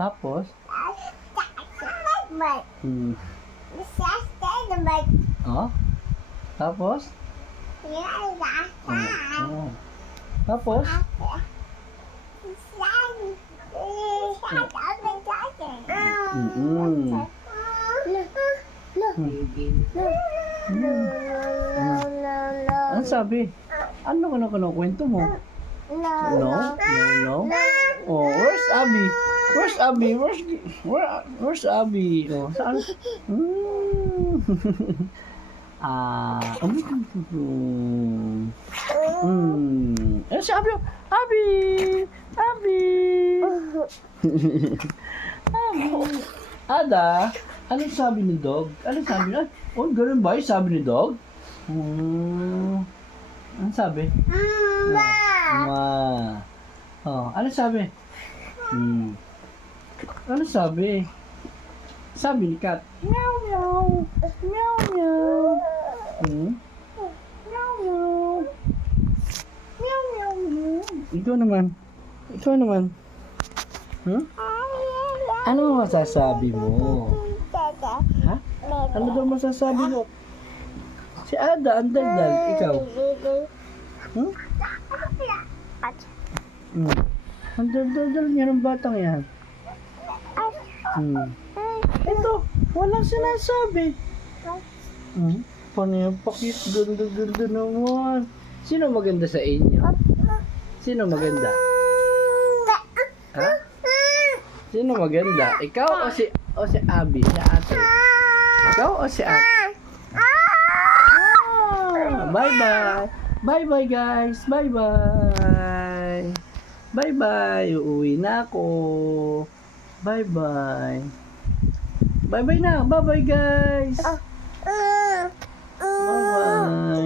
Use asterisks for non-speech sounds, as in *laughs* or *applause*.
Tapos? Hmm. Oh? Tapos? Oh. oh. Tapos? Mm-mm. Ano sabi? Ano ka na kwento mo? No? No, no? Where's Abby? Where's Abby? Where's, where, where's Abby? Oh, saan? Hmm. *laughs* ah, um, Hmm. Eh, si Abby. Abby! Abby! Abby! Ada, anong sabi ni Dog? Anong sabi niya? Oh, ganun ba yung sabi ni Dog? Hmm. Anong sabi? Ma. Oh, ano sabi? Hmm. Ano sabi? Sabi ni Kat. Meow meow. Meow meow. Hmm? Meow meow. Meow meow meow. Ikaw naman. Ikaw naman. Hmm? Ano masasabi mo? Ha? Ano daw masasabi mo? Si Ada, ang daldal. Ikaw. Hmm? Hmm. Ang daldal niya ng batang yan. Hmm. Ito, walang sinasabi. Hmm? Paano yung pakit? Ganda-ganda naman. Sino maganda sa inyo? Sino maganda? Ha? Sino maganda? Ikaw o si o si Abby, si ate? Ikaw o si ate? Ah, bye bye. Bye bye guys. Bye bye. Bye-bye. Uuwi na ako. Bye-bye. Bye-bye na. Bye-bye, guys. Ah. Ah. Ah. Bye-bye.